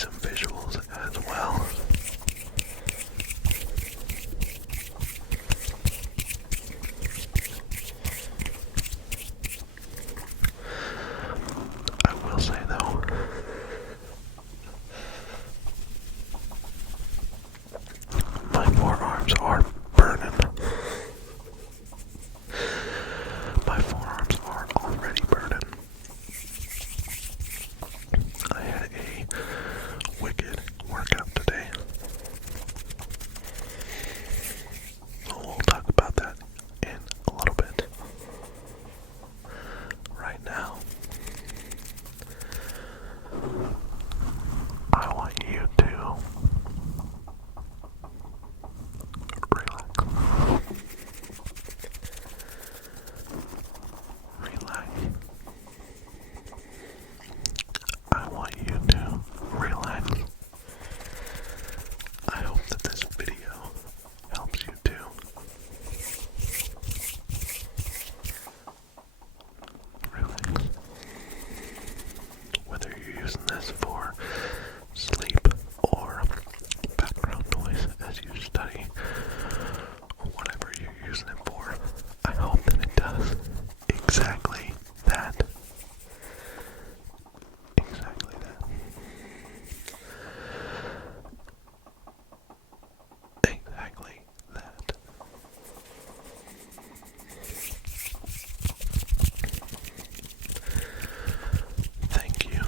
some visuals as well. I will say though, my forearms are burning. My forearms are already burning. I had a wicked workout today. We'll talk about that in a little bit. Right now, I want you to relax. Relax. I want you to relax. I hope that this video helps you too. Relax. Whether you're using this for sleep or background noise as you study, or whatever you're using it for, I hope that it does exactly that. Exactly that. Exactly that. Thank you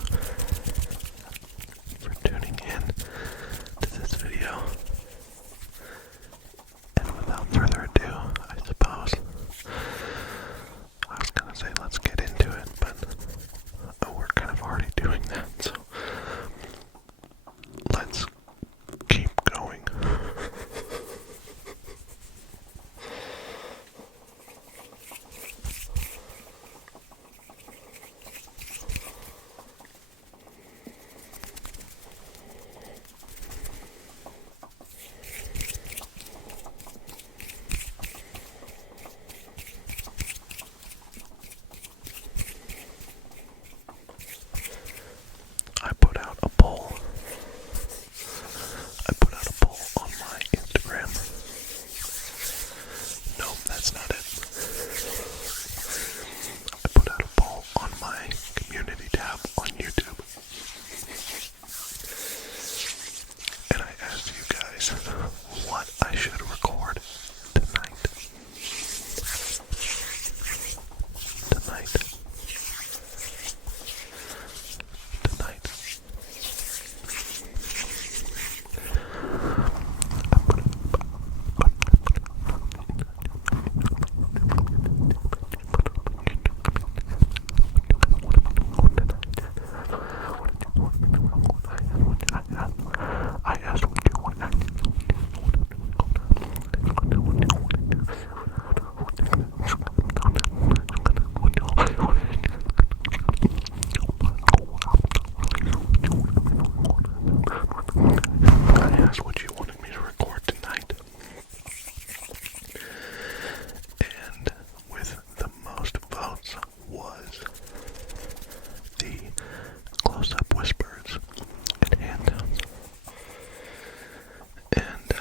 for tuning in to this video. And without further ado, I suppose, I was gonna say let's get into it, but we're kind of already doing that, so let's keep going. I put out a poll. I put out a poll on my Instagram. No, that's not it. I put out a poll on my community tab on YouTube. And I asked you guys what I should record tonight. Tonight. I asked what you want. I asked what you wanted me to record tonight. And with the most votes was the close-up whispers and handouts. And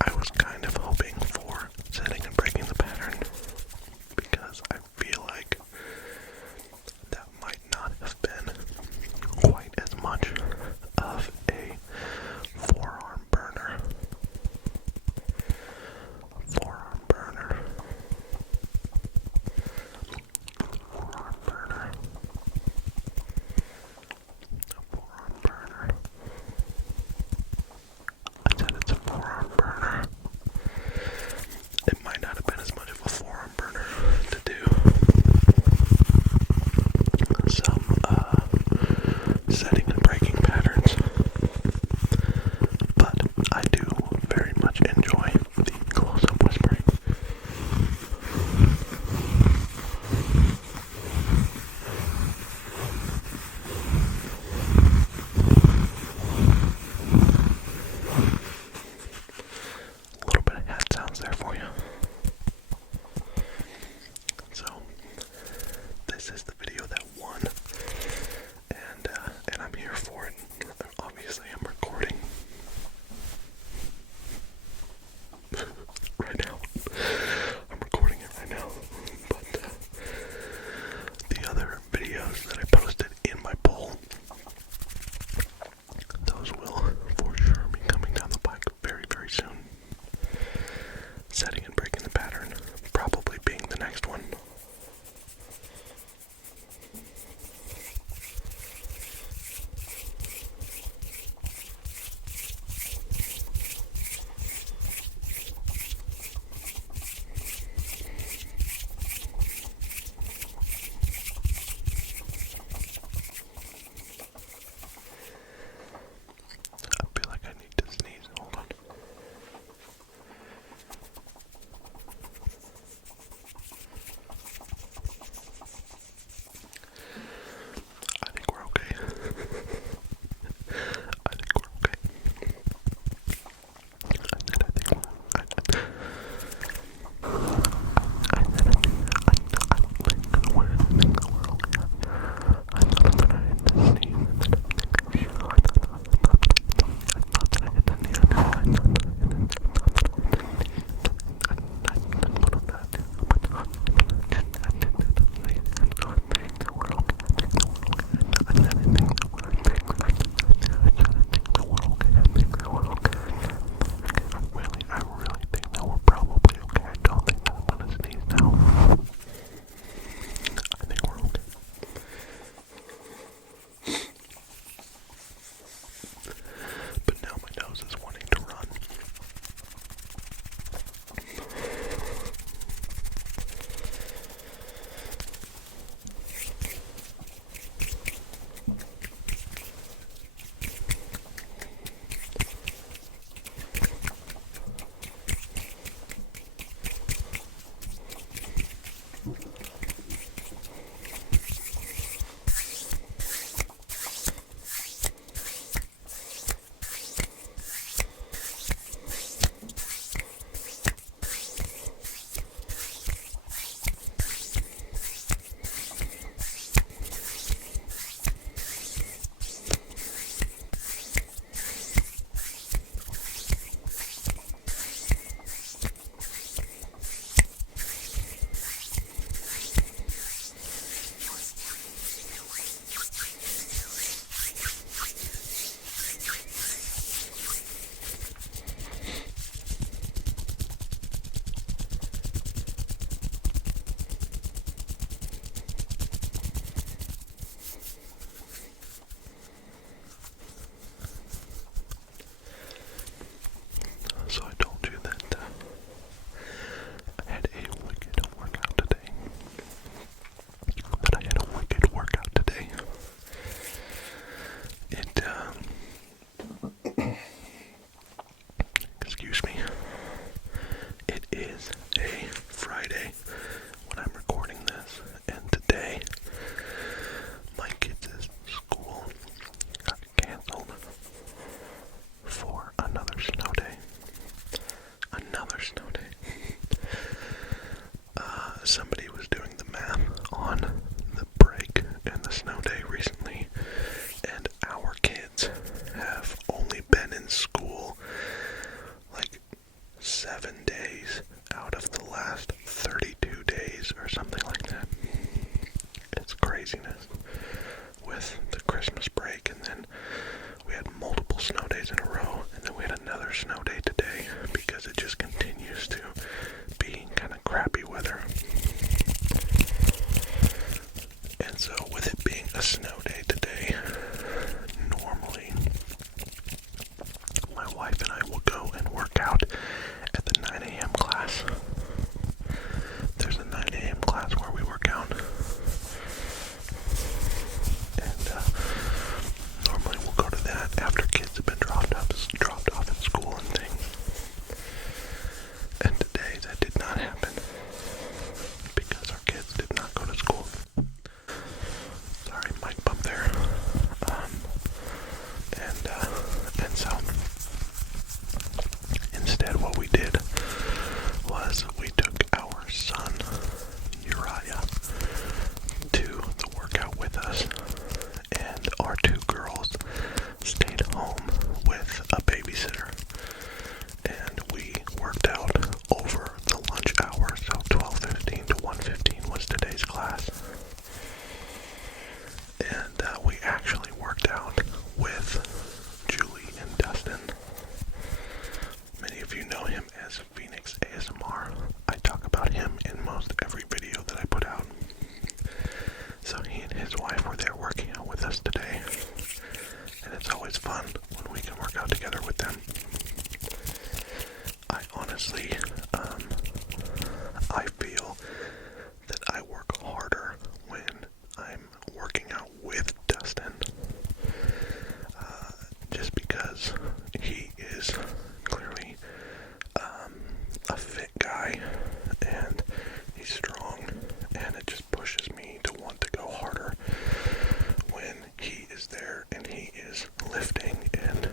I was kind of hoping for setting and breaking the pattern, because I feel like that might not have been quite craziness with the Christmas break, and then we had multiple snow days in a row, and then we had another snow day today because it just continues to be kind of crappy weather. And so with it being a snow day today, normally my wife and I will go and work out at the 9 a.m. class. There's a 9 a.m. class where we work out. And normally we'll go to that after kids have been dropped off in school and things. And today that did not happen because our kids did not go to school. Sorry, mic bump there. And so instead what we did was we took our son Uriah to the workout with us, and our two girls stayed home with a babysitter, and we worked out over the lunch hour. So 12:15 to 1:15 was today's class, and we actually worked out with Julie and Dustin. Many of you know him as FENiX ASMR. I talk about him in most every video that I put out. So he and his wife were there working out with us today, and it's always fun when we can work out together with them. I honestly, I feel that I work harder when I'm working out with Dustin, just because he is clearly a fit guy, and he's strong, and it just pushes me to want to go harder when he is there and he is lifting and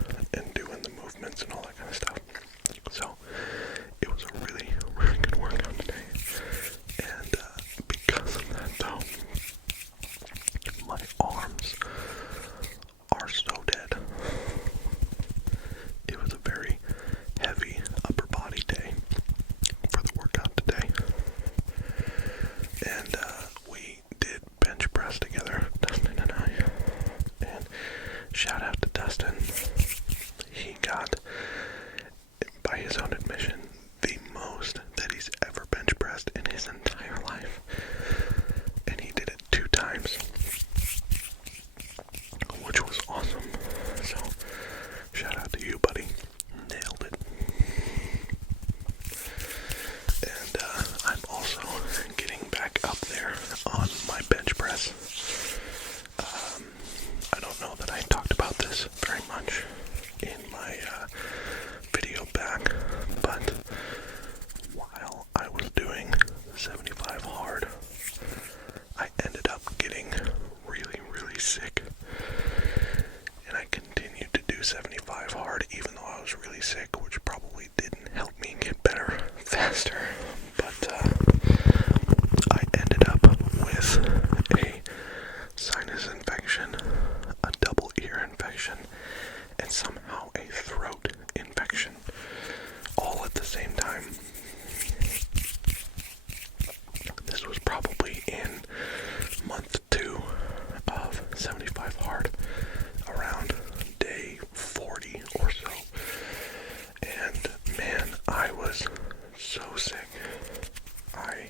doing the movements and all that kind of stuff. So it was a really, really good workout today, and because of that though, my arms are so dead. It was a very heavy upper body day for the workout today, and we did bench press together, Dustin and I, and shout out to Dustin. He got, by his own admission, the most that he's ever bench pressed in his entire life, and he did it 2 times, which was awesome. So shout out to you, buddy. Nailed it. And I'm also getting back up there on my bench press. I don't know that I talked about this very much in my video back, but while I was doing 75 hard, I ended up getting really, really sick. And I continued to do 75 hard even though I was really sick, which probably didn't help me get better faster. But I ended up with a sinus infection, a double ear infection, and somehow a throat infection, all at the same time. This was probably in month 2 of 75 hard, around day 40 or so. And man, I was so sick. I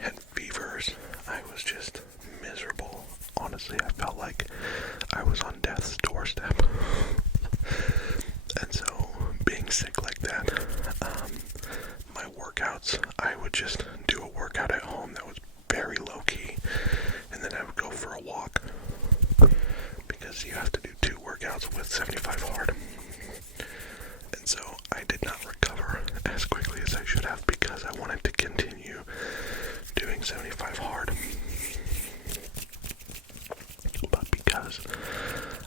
had fevers. I was just miserable. Honestly, I felt like I was on death's doorstep. And so, being sick like that, my workouts, I would just do a workout at home that was very low-key, and then I would go for a walk, because you have to do 2 workouts with 75 hard. And so I did not recover as quickly as I should have because I wanted to continue doing 75 hard. But because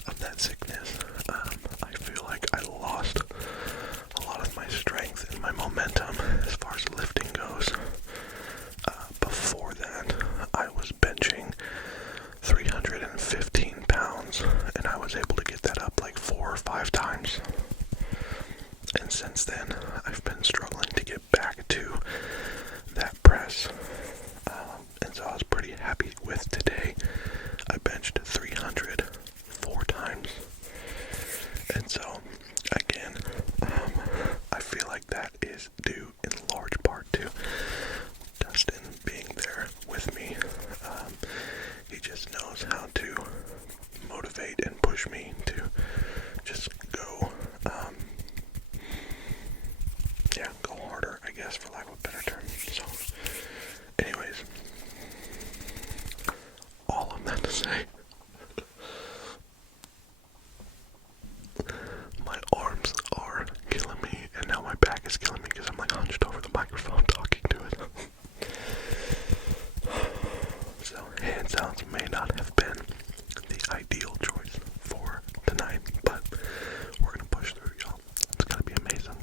of that sickness, I feel like I lost a lot of my strength and my momentum as far as lifting goes. Before that, I was benching 315 pounds, and I was able to get that up like 4 or 5 times. And since then, I've been struggling to get back to that press. And so I was pretty happy with today knows how to motivate and push me to just go, go harder, I guess, for lack of a better term. So, anyways, all of that to say, my arms are killing me, and now my back is killing me because I'm like hunched over the microphone talking to it. So, hand sounds may not have been the ideal choice for tonight, but we're gonna push through, y'all. It's gonna be amazing.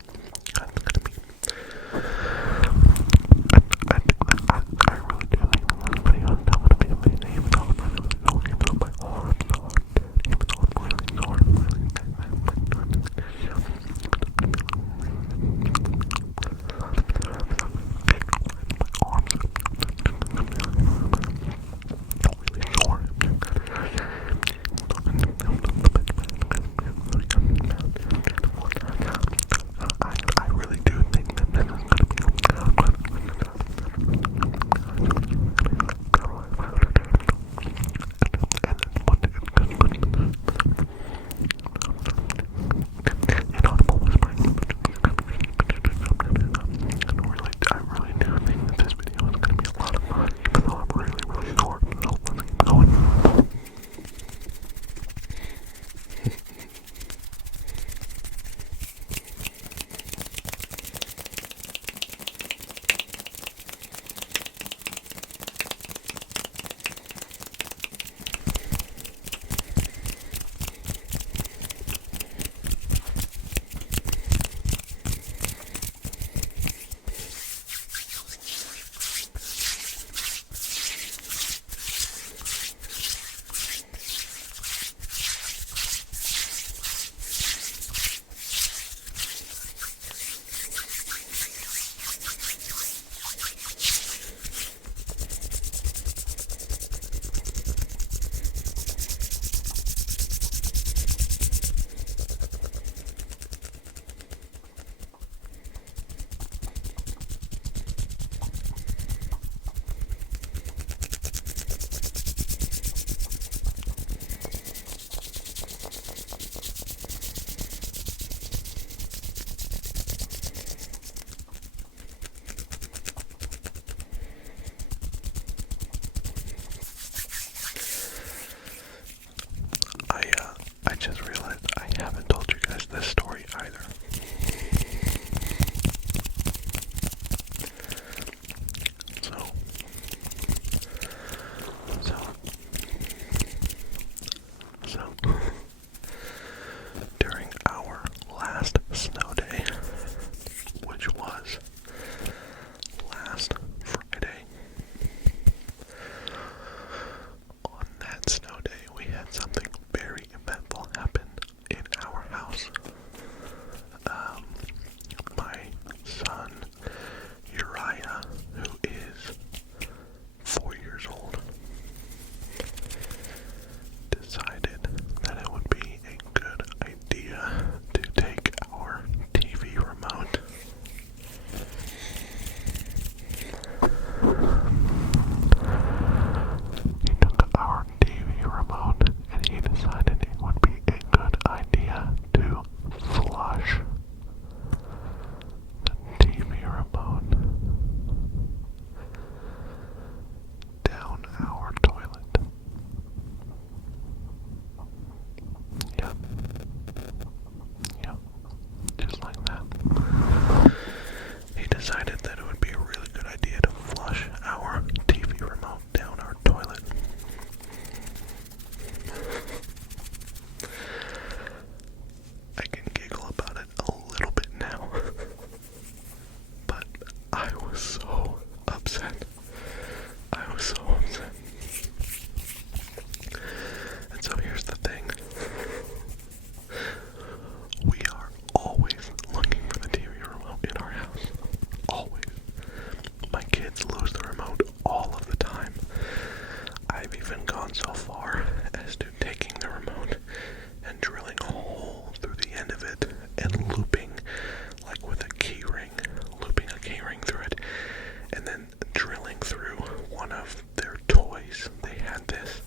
It's gonna be. I really do think this video is not gonna be amazing, even though my arms are, even though it's really sore, I really do think that this is going to be inaudible whispering. I really do think that this video is going to be a lot of fun, even though I'm really sore. So let's keep going. I just realized I haven't told you guys this story either. So during our last snow day, which was last Friday, on that snow day we had something very eventful happen in our house. My son Uriah, who is 4 years old, decided that it would be a good idea to take our TV remote He took our TV remote and he decided it would be a good idea to flush the TV remote down our toilet. Yep. Yep. Just like that. He decided that it would be a really good idea to flush our TV remote down our toilet. I can giggle about it a little bit now, but I was so upset. I was so upset. And so here's the thing. We are always looking for the TV remote in our house. Always. My kids lose the remote all of the time. I've even gone so far as to taking the remote and drilling a hole through the end of it and looping, like with a key ring, looping a key ring through it, and then drilling through one of their toys. They had this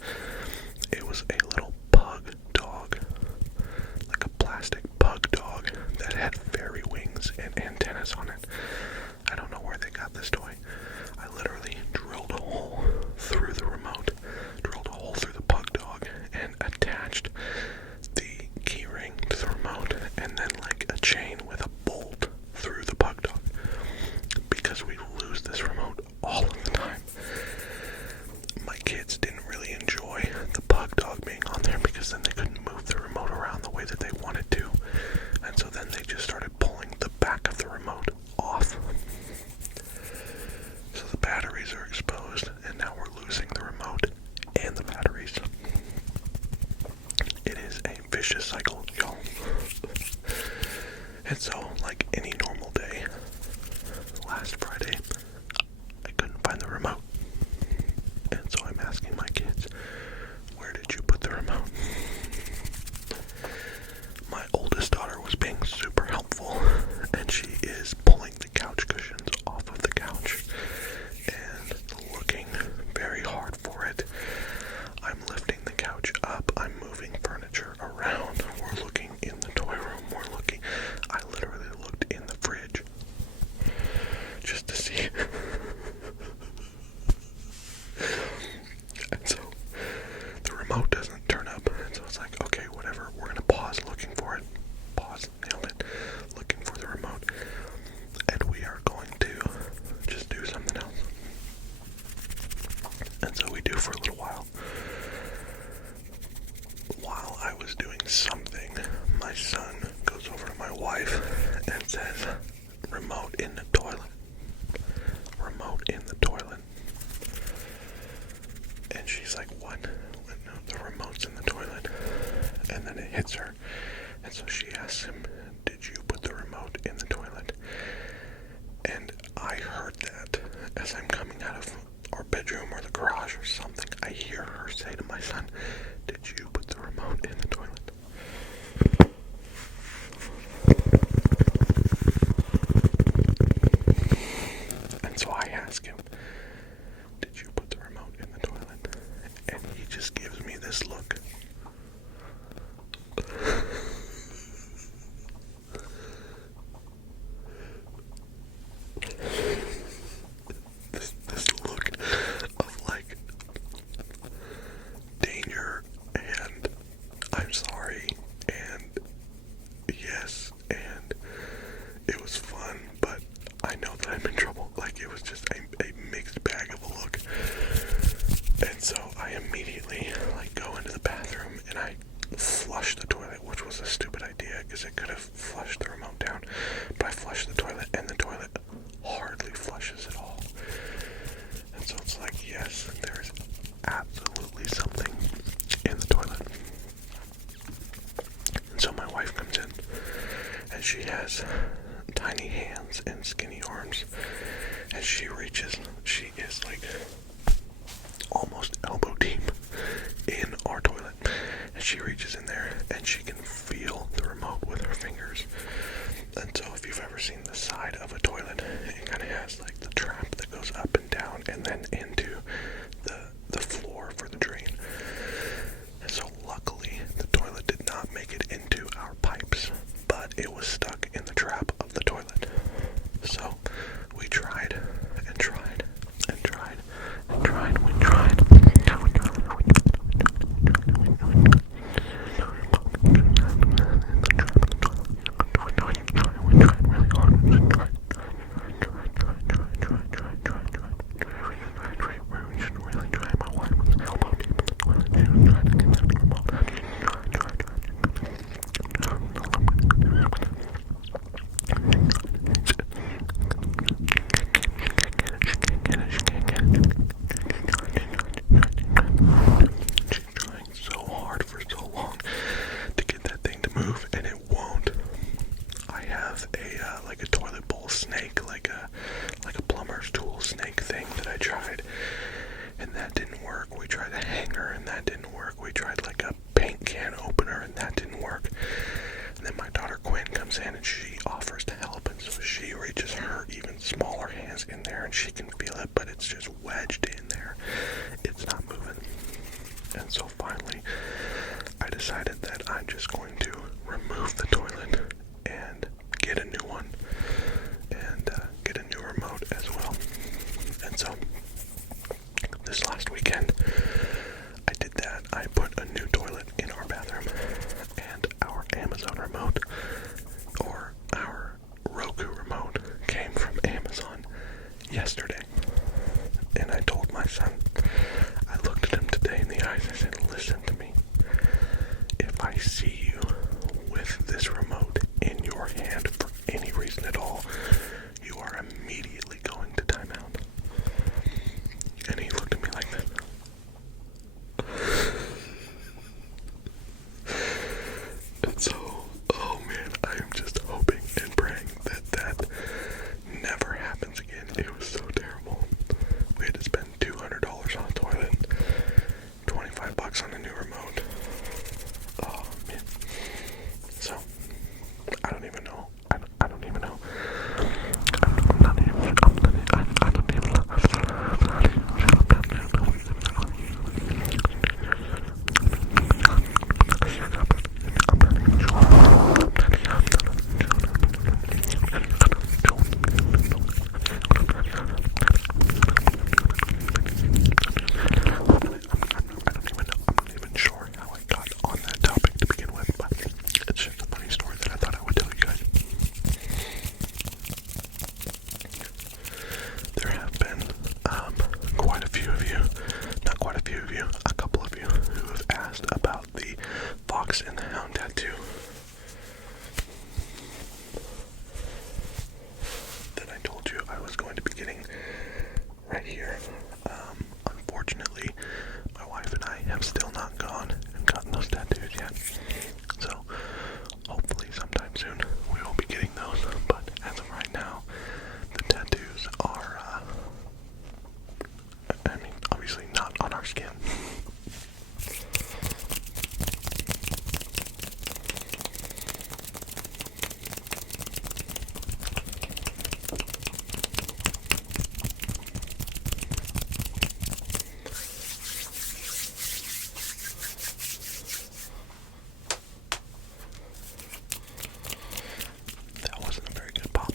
vicious cycle, y'all. And so, like any normal day, last Friday, I couldn't find the remote. And so I'm asking my kids, where did you put the remote? My oldest daughter was being super helpful, and she is pulling the couch cushions off of the couch and looking very hard for it. I'm lifting the couch up, I'm moving furniture around, we're looking in the toy room, I literally looked in the fridge just to see. And so the remote doesn't turn up, and so it's like, okay, whatever, we're gonna pause looking for it. Pause, nailed it, looking for the remote, and we are going to just do something else. And so we do for a little while. While I was doing something, my son goes over to my wife and says, remote in the toilet. Remote in the toilet. And she's like, what? No, the remote's in the toilet. And then it hits her. And so she asks him, did you put the remote in the toilet? And I heard that as I'm coming out of our bedroom or the garage or something. I hear her say to my son, did you put the remote in the toilet? And so I ask him, did you put the remote in the toilet? And he just gives me this look. This look of like danger and I'm sorry and yes and it was fun, but I know that I'm in trouble. Like, it was just a mixed bag of a look. And so I immediately like go into the bathroom and I flush the toilet, which was a stupid idea because it could have flushed the remote down, but I flushed the toilet and the toilet hardly flushes at all. And so it's like, yes, there is absolutely something in the toilet. And so my wife comes in and she has tiny hands and skinny arms, and she is like almost elbow deep in our toilet, and she reaches in there and she can feel the remote with her fingers. And so if you've ever seen the side of a toilet, it kind of has like the trap that goes up and down and then into the floor for the drain. And so luckily the toilet did not make it into our pipes, but it was stuck in the trap of the toilet. So we tried and tried and tried and tried. We tried. asked about the Fox and the Hound tattoo that I told you I was going to be getting right here. Unfortunately, my wife and I have still not gone and gotten those tattoos yet. So, hopefully sometime soon we will be getting those. But as of right now, the tattoos are, obviously not on our skin. That wasn't a very good pop.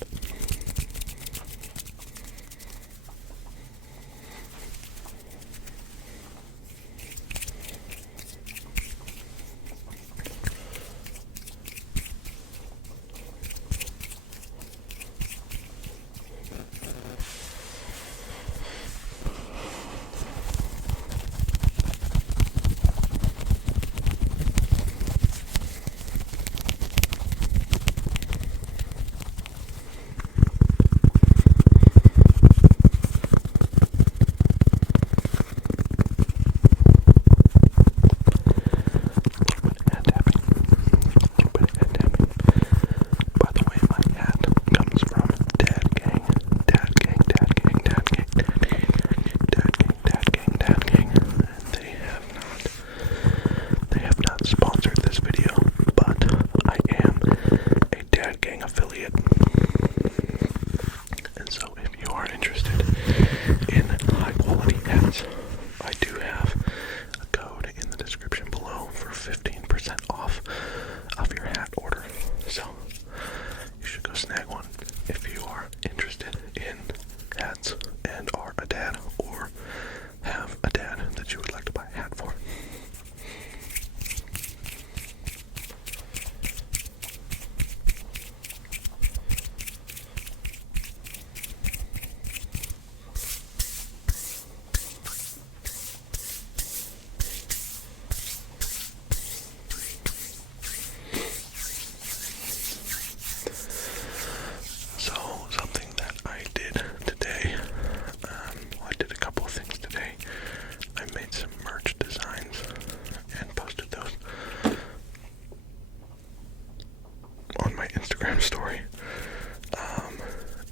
Story.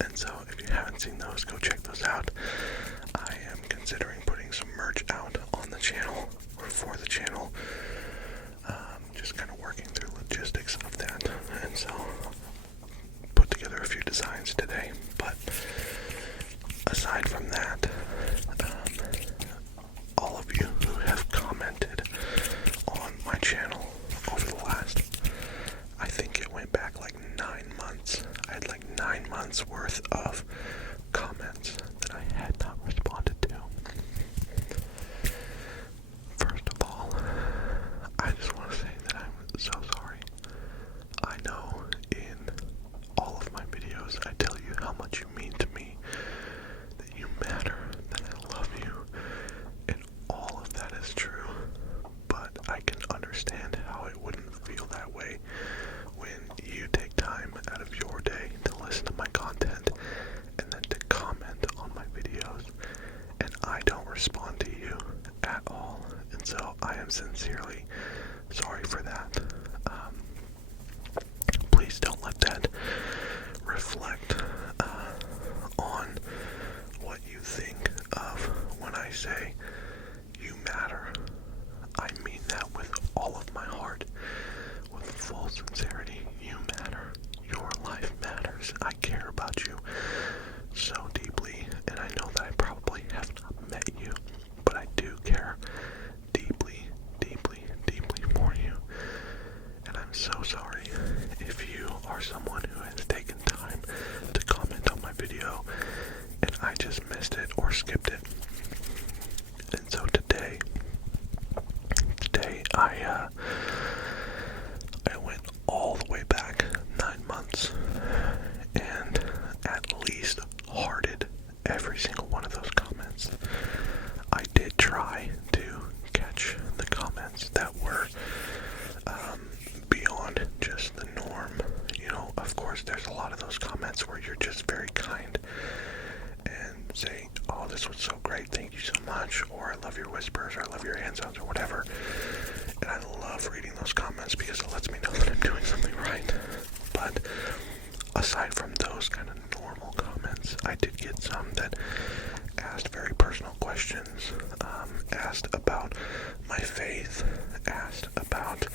And so if you haven't seen those, go check those out. I am considering putting some merch out on the channel, or for the channel. Just kind of working through logistics of that. And so put together a few designs today. But aside from that, all of you who have commented on my channel over the last, I think it went back like 9 months. I had like 9 months worth of comments that I had not responded to. First of all, I just want to say that I'm so sorry. I know in all of my videos I tell you how much you mean to me, that you matter, that I love you, and all of that is true. But I can understand how it wouldn't feel that way when you take time out of your day to listen to my content and then to comment on my videos and I don't respond to you at all. And so I am sincerely sorry for that. Please don't let that reflect on what you think of when I say you matter. I mean that with all of my heart, with full sincerity. You matter. Your life matters. I care about you so deeply, and I know that I probably have not met you, but I do care deeply, deeply, deeply for you. And I'm so sorry if you are someone who has taken time to comment on my video and I just missed it or skipped it. And so today I went all the way back 9 months and at least hearted you're just very kind and say, oh, this was so great, thank you so much, or I love your whispers, or I love your hand sounds, or whatever. And I love reading those comments because it lets me know that I'm doing something right. But aside from those kind of normal comments, I did get some that asked very personal questions, asked about my faith, asked about,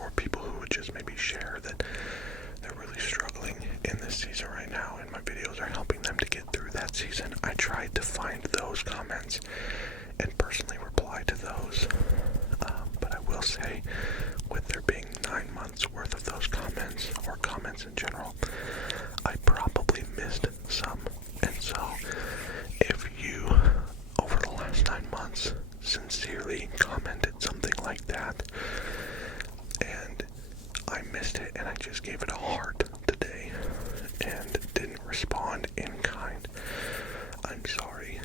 or people who would just maybe share that they're really struggling in this season right now, and my videos are helping them to get through that season. I tried to find those comments and personally reply to those, but I will say, with there being 9 months worth of those comments, or comments in general, I probably missed some. And so, if you, over the last 9 months, sincerely commented something like that, and I missed it, and I just gave it a heart today, and didn't respond in kind, I'm sorry.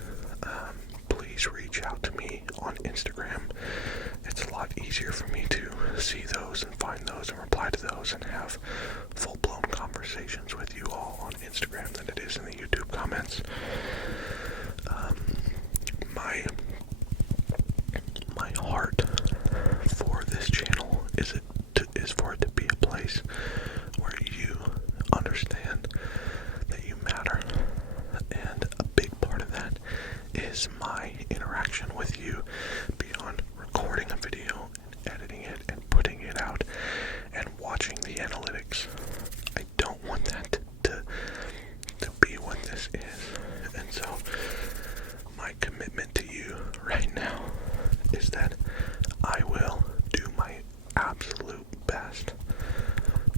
Please reach out to me on Instagram. It's a lot easier for me to see those and find those and reply to those and have full-blown conversations with you all on Instagram than it is in the YouTube comments. My heart for this channel is for it to be a place where you understand that you matter, and a big part of that is my interaction with you beyond recording a video and editing it and putting it out and watching the analytics. I don't want that to be what this is. And so my commitment to you right now is that I will do my absolute best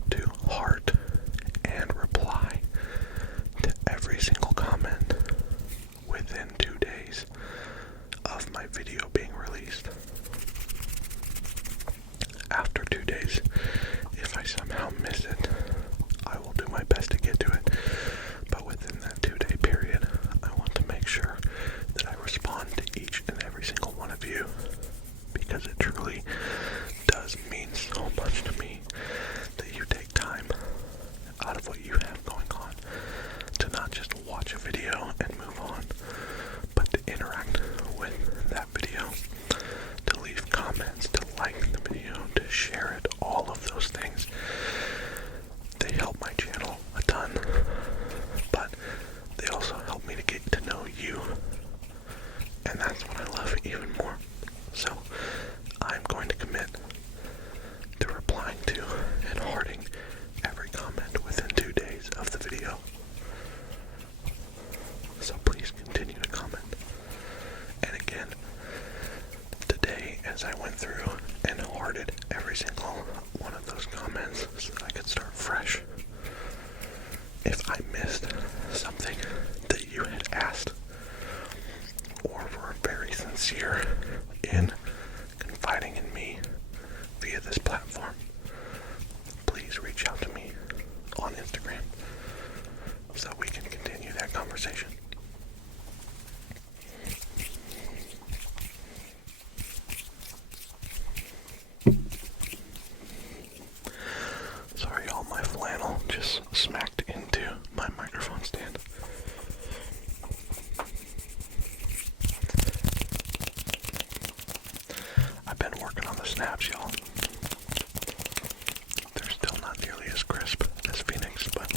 to heart and reply to every single comment within 2 days of my video being released. After 2 days, if I somehow miss it, I will do my best to get to it. But within that 2-day period, I want to make sure that I respond to each and every single one of you, because it truly does mean so much to me that you take time out of what you have going on to not just watch a video and move on, but to interact with that video, to leave comments, to like the video, to share it, all of those things. They help my channel a ton, but they also help me to get to know you, and that's what I love even more. So I'm going to commit to replying to and hearting every comment within 2 days of the video. So please continue to comment. And again, today, as I went through and hearted every single one of those comments so that I could start fresh, if I missed something that you had asked, or were very sincere in confiding in me via this platform, please reach out to me on Instagram so we can continue that conversation. Sorry, all my flannel just smacked into my microphone stand. I've been working on the snaps, y'all. They're still not nearly as crisp as FENiX, but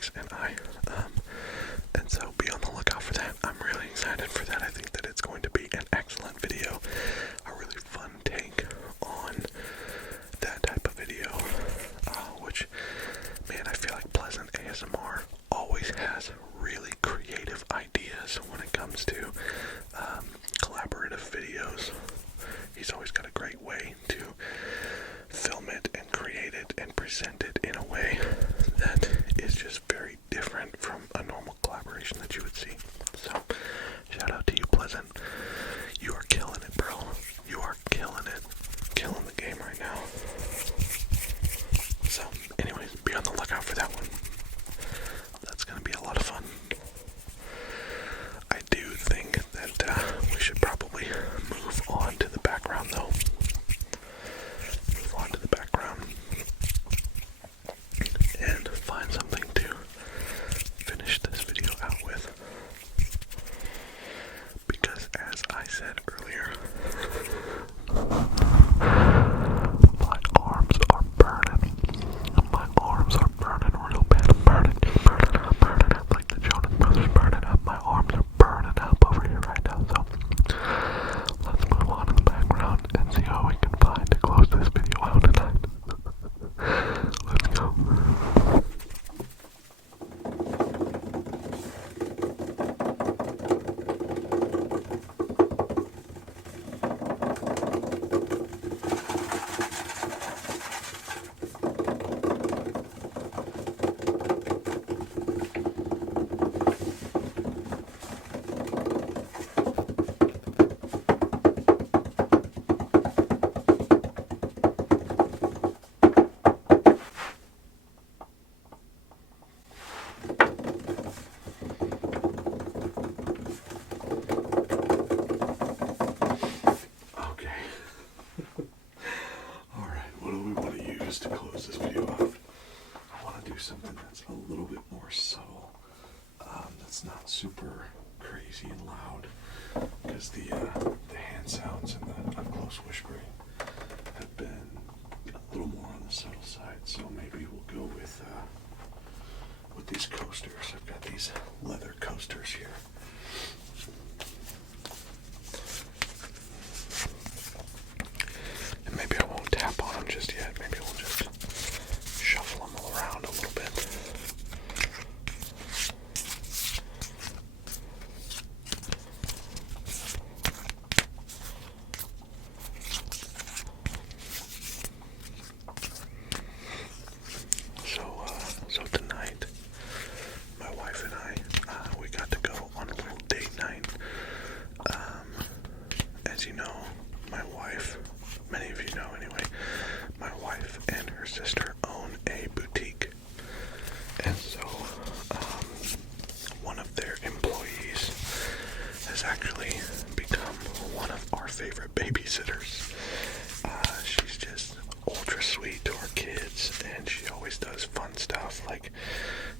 FENiX and I. And so be on the lookout for that. I'm really excited for that. I think that it's going to be an excellent video, a really fun take on that type of video, which, man, I feel like Pleasant ASMR always has really creative ideas when it comes to collaborative videos. He's always got a great way to film it and create it and present it in a way that is just very different from a normal collaboration that you would see. So, shout out to you, Pleasant. You are killing it, bro. You are killing it. Killing the game right now. So, anyways, be on the lookout for that one. That's going to be a lot of fun. I do think that we should probably move on to the background, though. Move on to the background and find something to finish this video out with. Because as I said earlier, my arms are burning. My arms are burning real bad. I'm burning up like the Jonas Brothers burning up. My arms are burning up over here right now. So let's move on to the background and see how we can find to close this video out tonight. Let's go. To close this video out, I want to do something that's a little bit more subtle, that's not super crazy and loud, because the hand sounds and the up-close whispering have been a little more on the subtle side, so maybe we'll go with these coasters. I've got these leather coasters here. And maybe I won't tap on them just yet. Maybe we'll just shuffle them all around a little bit. So tonight, my wife and I, we got to go on a little date night. As you know, my wife, many of you know anyway, my wife and her sister own a boutique. And so, one of their employees has actually become one of our favorite babysitters. She's just ultra sweet to our kids, and she always does fun stuff. Like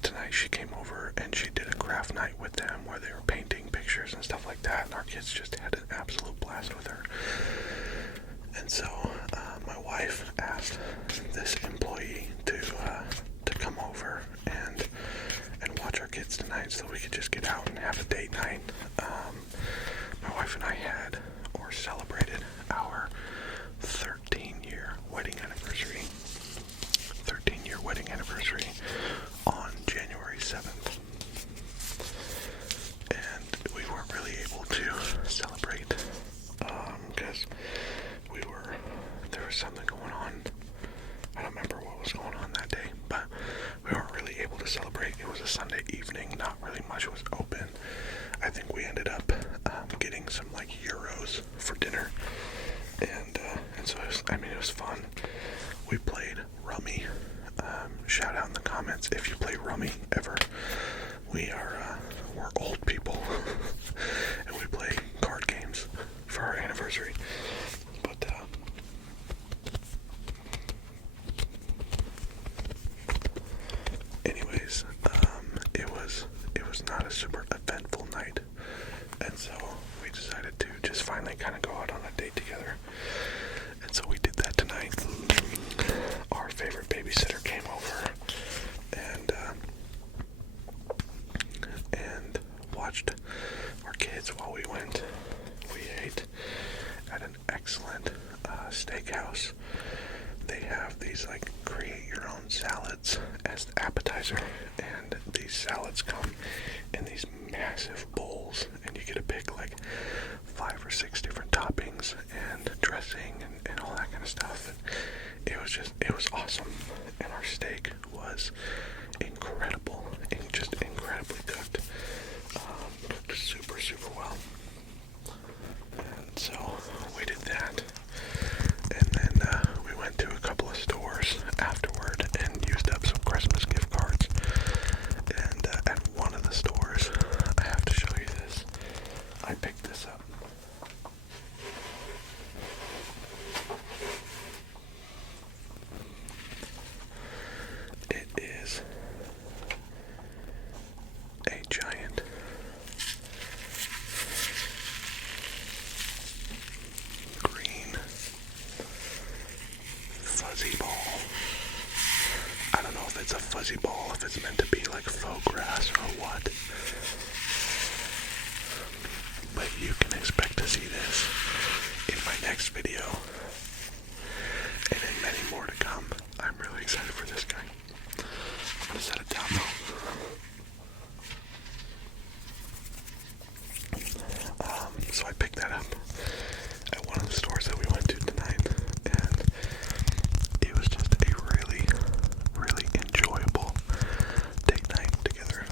tonight she came over and she did a craft night with them where they were painting pictures and stuff like that, and our kids just had an absolute blast with her. And so my wife asked this employee to come over and watch our kids tonight so we could just get out and have a date night. My wife and I had, or celebrated, our 13-year wedding anniversary. 13-year wedding anniversary on January 7th. And we weren't really able to celebrate because there was something going on. I don't remember what was going on that day, but we weren't really able to celebrate. It was a Sunday evening, not really much was open. I think we ended up getting some like gyros for dinner, and so it was fun. We played Rummy. Shout out in the comments if you play Rummy ever. We're old people and we play card games for our anniversary. But anyways, it was not a super eventful night, and so we decided to just finally kind of go out on a date together. And so we did that tonight. Our favorite babysitter came over, and steakhouse, they have these like create your own salads as the appetizer, and these salads come in these massive bowls, and you get to pick like 5 or 6 different toppings and dressing and all that kind of stuff. And it was awesome, and our steak was incredible, and just incredibly cooked. Cooked super well. And so we did that, and then we went to a couple of stores afterward and used up some Christmas gift cards. And at one of the stores, I have to show you this. I picked this up. It is a giant green fuzzy ball. I don't know if it's a fuzzy ball, if it's meant to be like faux grass or what. But you can expect to see this in my next video, and in many more to come. I'm really excited for this guy. I'm gonna set it down though. So I picked that up at one of the stores that we went to tonight, and it was just a really enjoyable date night together.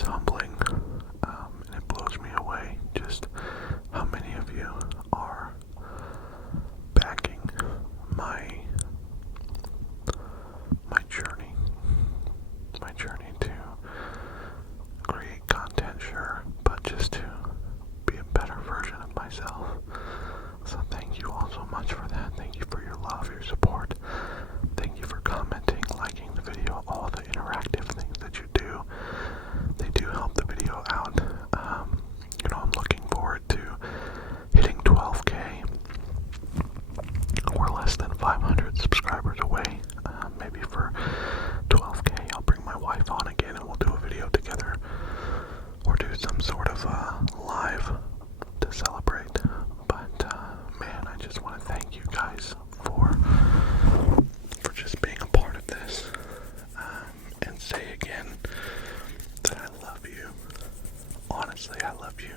it's humbling, and it blows me away just how many of you are backing my journey to create content, sure, but just to be a better version of myself. So thank you all so much for that. Thank you for your love, your support. Thank you for commenting, liking the video, all the interactive things that you do. They do help the video out. I'm looking forward to hitting 12K. We're less than 500 subscribers away. Maybe for 12K, I'll bring my wife on again and we'll do a video together, or do some sort of live to celebrate. But man, I just want to thank you guys for just being a part of this, and say again that I love you. Honestly, I love you.